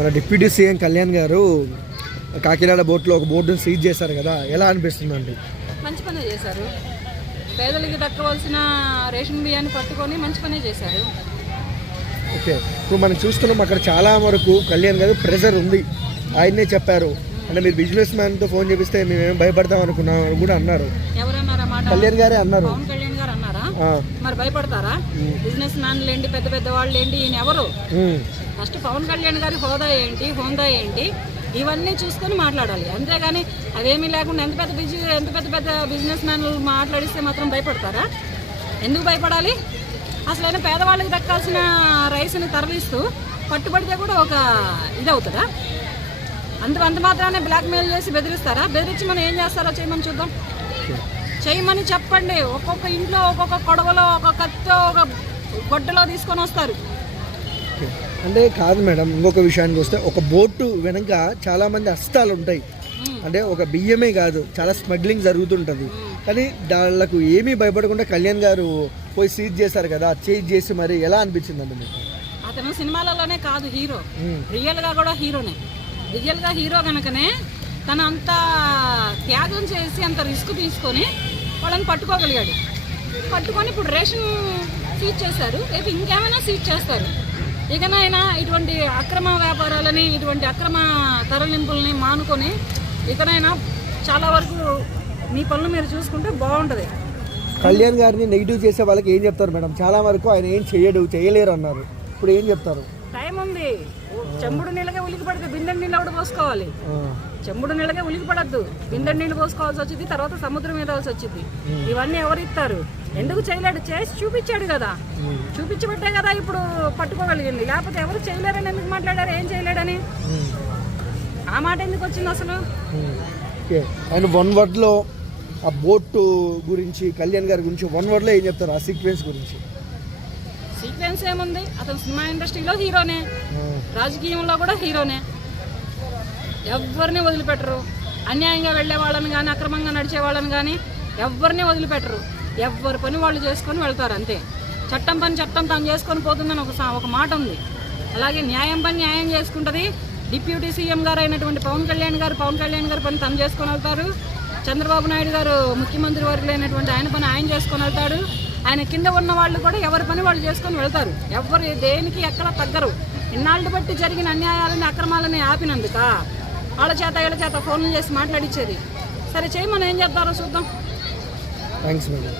మన deputy CM Kalyan గారు కాకినాడ బోట్లో ఒక బోర్డును సీజ్ చేశారు కదా ఎలా అనిపిస్తుందండి మంచి పనే చేశారు. పేదలకి దక్కవలసిన రేషన్ బియ్యాన్ని పట్టుకొని మంచి పనే చేశారు. ఓకే ఇప్పుడు మనం చూస్తున్నాం అక్కడ చాలా వరకు కళ్యాణ్ గారు ప్రెజర్ ఉంది. ఆయన్నే చెప్పారు. అంటే మీరు బిజినెస్ మ్యాన్తో ఫోన్ చేపిస్తే మేమేం భయపడతాం అనుకున్నాం అని కూడా అన్నారు. కళ్యాణ్ గారే అన్నారు. మరి భయపడతారా? బిజినెస్ మ్యాన్లు ఏంటి పెద్ద పెద్ద వాళ్ళు ఏంటి ఈయన ఎవరు? ఫస్ట్ పవన్ కళ్యాణ్ గారి హోదా ఏంటి హోదా ఏంటి? ఇవన్నీ చూసుకొని మాట్లాడాలి. అంతేగాని అవేమీ లేకుండా ఎంత పెద్ద బిజీ ఎంత పెద్ద పెద్ద బిజినెస్ మ్యాన్లు మాట్లాడిస్తే మాత్రం భయపడతారా? ఎందుకు భయపడాలి? అసలైనా పేదవాళ్ళకి దక్కాల్సిన రైస్ని తరలిస్తూ పట్టుబడితే కూడా ఒక ఇది అవుతుందా అంత అంత మాత్రానే బ్లాక్మెయిల్ చేసి బెదిరిస్తారా? బెదిరించి మనం ఏం చేస్తారో చేయమని చూద్దాం. చేయమని చెప్పండి. ఒక్కొక్క ఇంట్లో ఒక్కొక్క కొడవలో ఒక కత్తో ఒక గొడ్డలో తీసుకొని వస్తారు. అంటే కాదు మేడం ఇంకొక విషయానికి వస్తే ఒక బోటు వెనక చాలా మంది అస్తాలు ఉంటాయి అంటే ఒక బియ్యమే కాదు చాలా స్మగ్లింగ్ జరుగుతుంటుంది. కానీ దాళ్ళకు ఏమీ భయపడకుండా కళ్యాణ్ గారు పోయి సీజ్ చేశారు కదా సీజ్ చేసి మరి ఎలా అనిపించిందండి మీకు? అతను సినిమాలలోనే కాదు హీరో. రియల్గా కూడా హీరోనే. రియల్గా హీరో కనుకనే తను అంత త్యాగం చేసి అంత రిస్క్ తీసుకొని వాళ్ళని పట్టుకోగలిగాడు. పట్టుకొని ఇప్పుడు రేషన్ సీజ్ చేశారు. రేపు ఇంకేమైనా సీజ్ చేస్తారు. ఇకనైనా ఇటువంటి అక్రమ వ్యాపారాలని ఇటువంటి అక్రమ తరలింపుల్ని మానుకొని ఇకనైనా చాలా వరకు మీ పనులు మీరు చూసుకుంటే బాగుంటుంది. కళ్యాణ్ గారిని నెగిటివ్ చేసే వాళ్ళకి ఏం చెప్తారు మేడం? చాలా వరకు ఆయన ఏం చేయడు చేయలేరు అన్నారు. ఇప్పుడు ఏం చెప్తారు? టైం ఉంది. చెంబుడు నీళ్ళగా ఉలికి పడితే బిందె నీళ్ళు కూడా పోసుకోవాలి. చెంబుడు నీళ్ళగా ఉలికి పడద్దు. బిందె నీళ్ళు పోసుకోవాల్సి వచ్చింది తర్వాత సముద్రం మీద వచ్చింది. ఇవన్నీ ఎవరు ఇస్తారు? ఎందుకు చేయలేడు? చేసి చూపించాడు కదా. చూపించబట్టే కదా ఇప్పుడు పట్టుకోగలిగింది. లేకపోతే ఎవరు చేయలేరని ఎందుకు మాట్లాడారు? ఏం చేయలేడని? ఆ మాట ఎందుకు వచ్చింది అసలు? ఆయన వన్ వర్డ్లో ఆ బోటు గురించి కళ్యాణ్ గారి గురించి వన్ వర్డ్లో ఏం చెప్తారు? ఆ సీక్వెన్స్ గురించి. సీక్వెన్స్ ఏముంది? అతను సినిమా ఇండస్ట్రీలో హీరోనే. రాజకీయంలో కూడా హీరోనే. ఎవరిని వదిలిపెట్టరు. అన్యాయంగా వెళ్ళే వాళ్ళని కానీ అక్రమంగా నడిచే వాళ్ళని కానీ ఎవరిని వదిలిపెట్టరు. ఎవరి పని వాళ్ళు చేసుకొని వెళ్తారు అంతే. చట్టం పని చట్టం తాను చేసుకొని పోతుందని ఒక ఒక మాట ఉంది. అలాగే న్యాయం పని న్యాయం చేసుకుంటుంది. డిప్యూటీ సీఎం గారు అయినటువంటి పవన్ కళ్యాణ్ గారు పవన్ కళ్యాణ్ గారి పని తను చేసుకొని వెళ్తారు. చంద్రబాబు నాయుడు గారు ముఖ్యమంత్రి వర్గులైనటువంటి ఆయన పని ఆయన చేసుకొని వెళ్తాడు. ఆయన కింద ఉన్న వాళ్ళు కూడా ఎవరి పని వాళ్ళు చేసుకొని వెళ్తారు. ఎవరు దేనికి ఎక్కడ తగ్గరు. ఇన్నాళ్ళు బట్టి జరిగిన అన్యాయాలని అక్రమాలని ఆపినందుక వాళ్ళ చేత వీళ్ళ చేత ఫోన్లు చేసి మాట్లాడించేది సరే చేయమని మనం ఏం చేద్దారో చూద్దాం. Thanks madam